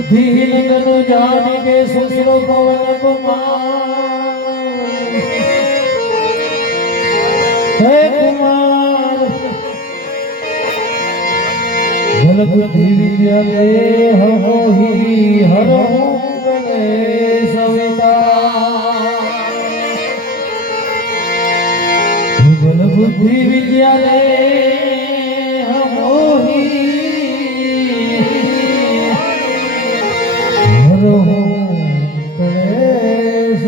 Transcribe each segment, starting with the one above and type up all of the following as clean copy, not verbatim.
बुद्धिहीन जनु जान के सुमिरो पवन कुमार हे कुमार जल बुद्धि विद्या ले हो ही हरो गणेश बल बुद्धि विद्या ले हो ही हरो गणेश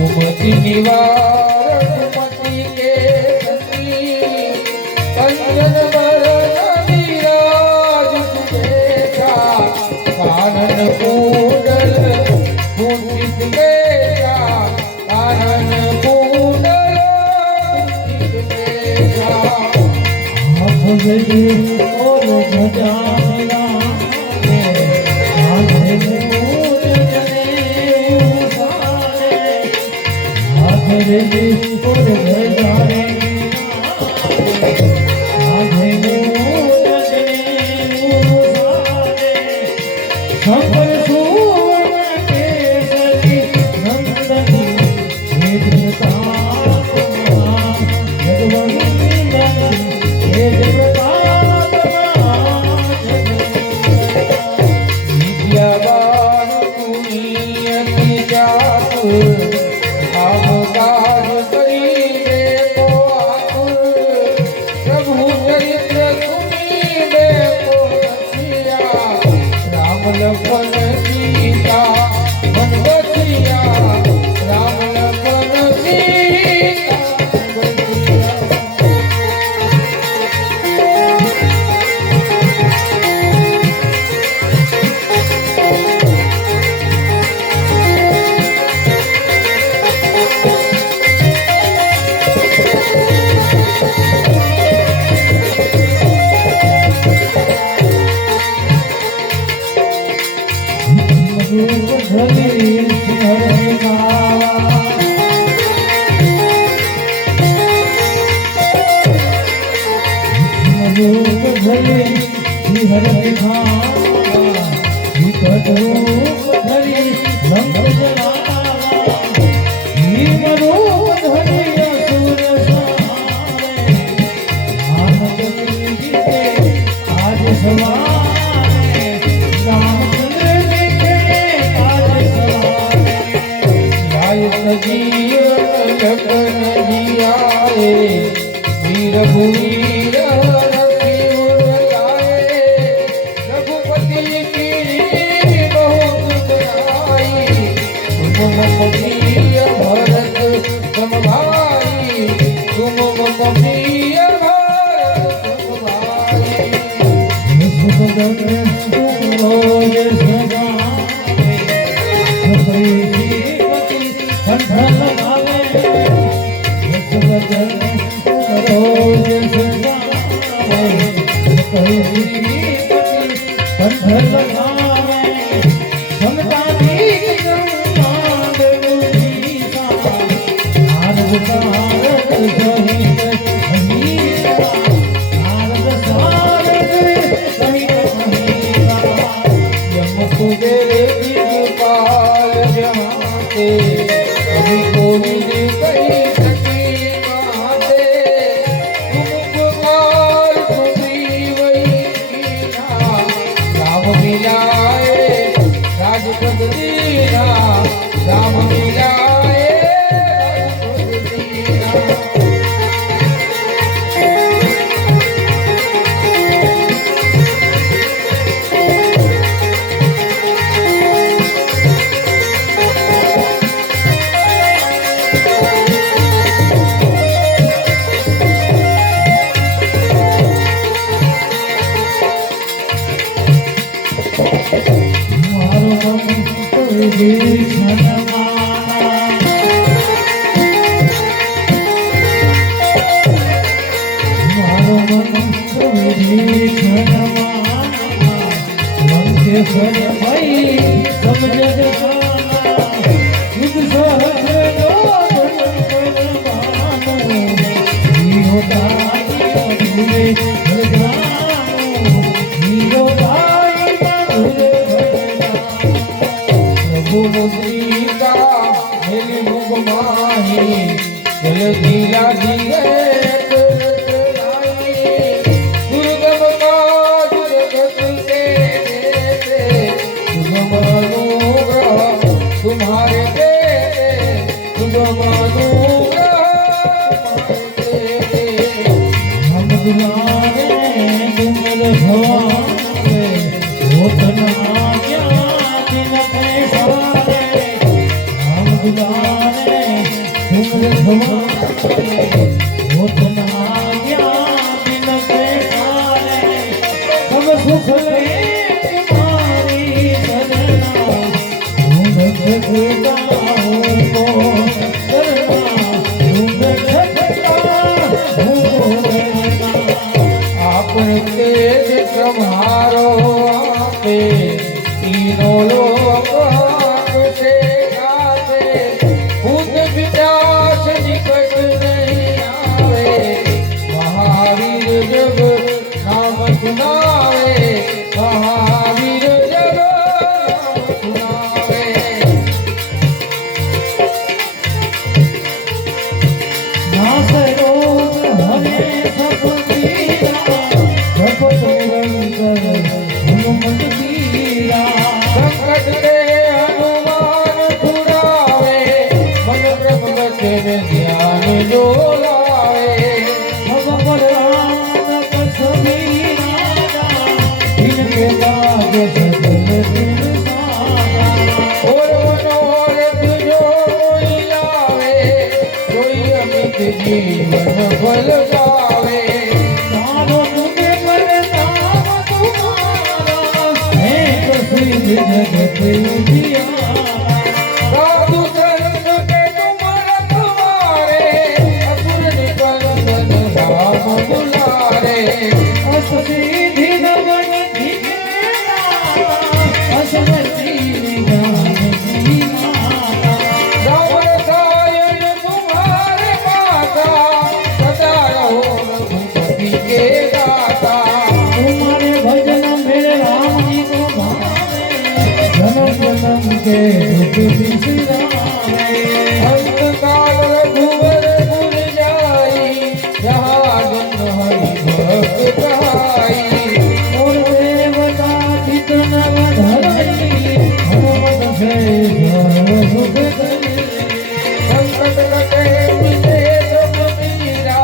कुमति निवार कुमति के कंचन बरन विराज सुबेशा कानन कुंडल कुंचित केशा कानन कुंडल कुंचित केशा हाथ में और गजानना रे और गजारे आधे मोजने मुसारे संपर सुवर्ण केसरी नंदनी वेदता जगवंदन वेदता विद्यावान पुनीयति जातु काज करी देखो आतुर प्रभु चरित्र सुनी देखो रसिया राम लखन सीता मन बसिया राम लखन सीता मुद्रिका मेरी मुख माही जल्दी लागी दुर्गम काज जगत के सुगम अनुग्रह तुम्हारे सुगम अनुग्रह हम दुलारे तुम भवान होतन आज्ञा આપણે તેજ તમારો આપે તીનો લોક આપશે ગાશે ભૂત વિનાશ નિકટ નહીં આવે મહાવીર જગ નામ સુનાવે મહાવીર જગ નામ સુનાવે નાસ રોગ હરે સંકટ તે હનુમાન છુડાવે મન બ્રહ્મ વચન ધ્યાન જો લાવે ભગવાન રામ કસમી રાજા ઇનકે લાગ સદન ઓર મનોરથ જો કોઈ લાવે કોઈ અમિત જીવન ફલ ગાવે जगत साधु संत के तुम रखवारे असुर निकंदन राम दुलारे असुसिधि नवन असमति राम रसायन तुम्हारे माता सदा रहो रघुपति के दाता तुम्हारे भजन मेरे राम जी को जन्म के दुख बिसराए अंतकाल रघुवर पुर जाई जहाँ जन्म हरि भक्त कहाई और देवता चितन धरई हनुमत से सुख धरी संकट कटे मिले सब पीरा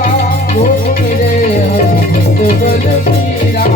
जो मिले हरि बल पीरा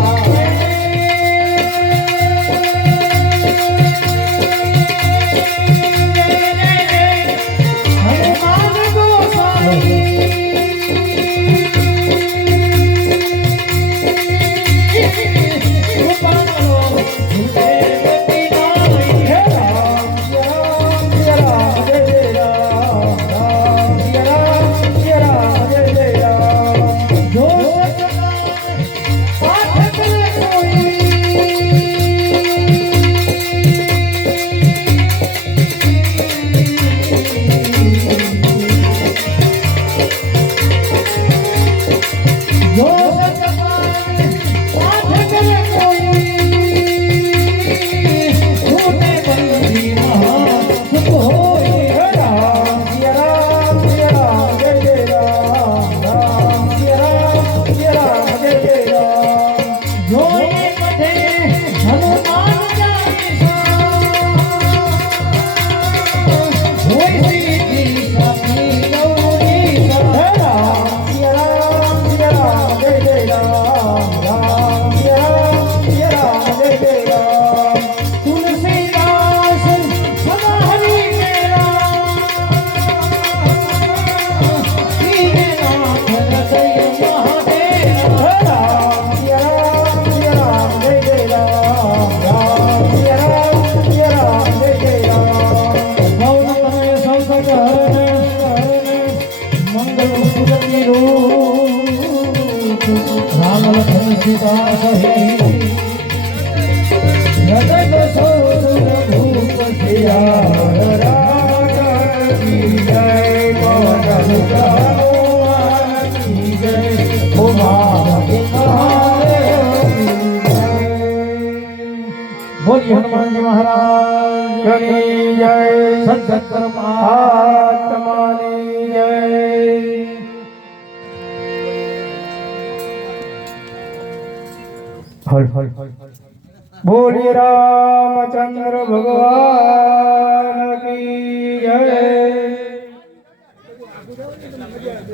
सुरति रूप राम लखन सीता सहित जगत सोर भूप सियार राजन की जय पवन हनुमान की जय उमापति महादेव की जय। बोलिए हनुमान जी महाराज की जय। सद्गुरु महात्मा की जय। हर हर हर बोलिए रामचंद्र भगवान की जय।